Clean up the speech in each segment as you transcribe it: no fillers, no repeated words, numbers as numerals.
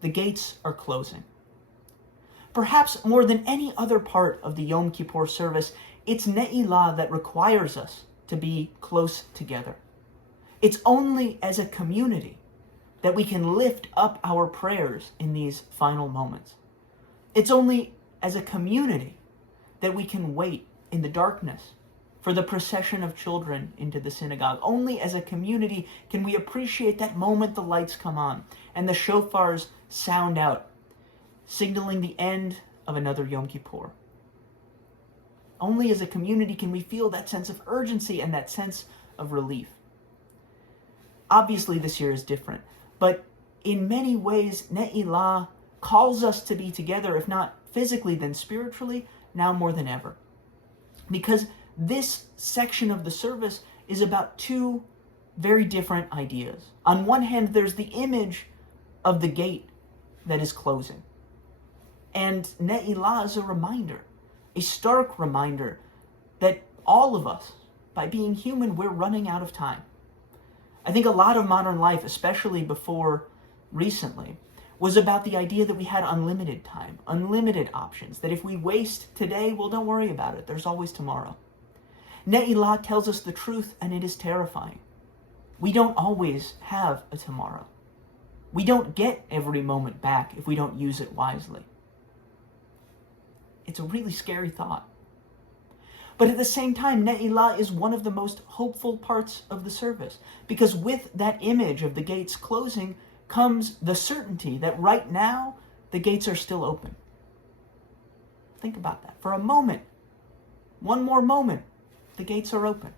the gates are closing. Perhaps more than any other part of the Yom Kippur service, it's Ne'ilah that requires us to be close together. It's only as a community that we can lift up our prayers in these final moments. It's only as a community that we can wait in the darkness for the procession of children into the synagogue. Only as a community can we appreciate that moment the lights come on and the shofars sound out, signaling the end of another Yom Kippur. Only as a community can we feel that sense of urgency and that sense of relief. Obviously, this year is different, but in many ways, Ne'ilah calls us to be together, if not physically, then spiritually, now more than ever. Because this section of the service is about two very different ideas. On one hand, there's the image of the gate that is closing. And Ne'ilah is a reminder, a stark reminder, that all of us, by being human, we're running out of time. I think a lot of modern life, especially before recently, was about the idea that we had unlimited time, unlimited options, that if we waste today, well, don't worry about it. There's always tomorrow. Ne'ilah tells us the truth, and it is terrifying. We don't always have a tomorrow. We don't get every moment back if we don't use it wisely. It's a really scary thought. But at the same time, Ne'ilah is one of the most hopeful parts of the service, because with that image of the gates closing comes the certainty that right now the gates are still open. Think about that. For a moment, one more moment, the gates are open.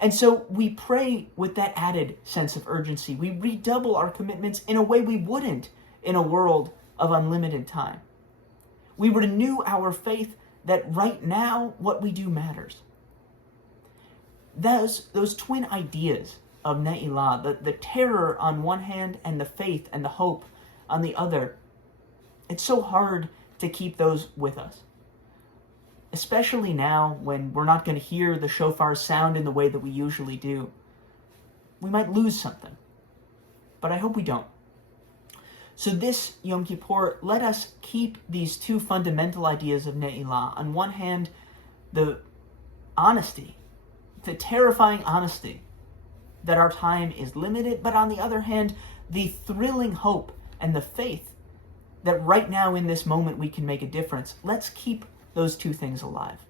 And so we pray with that added sense of urgency. We redouble our commitments in a way we wouldn't in a world of unlimited time. We renew our faith that right now what we do matters. Those twin ideas of Ne'ilah, the terror on one hand and the faith and the hope on the other, it's so hard to keep those with us. Especially now when we're not going to hear the shofar sound in the way that we usually do. We might lose something, but I hope we don't. So this Yom Kippur, let us keep these two fundamental ideas of Ne'ilah. On one hand, the honesty, the terrifying honesty that our time is limited, but on the other hand, the thrilling hope and the faith that right now in this moment we can make a difference. Let's keep those two things alive.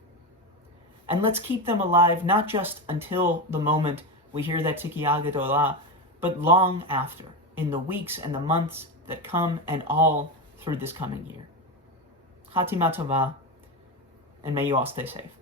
And let's keep them alive not just until the moment we hear that Tikiyah Gedolah, but long after, in the weeks and the months that come and all through this coming year. Chatima Tova, and may you all stay safe.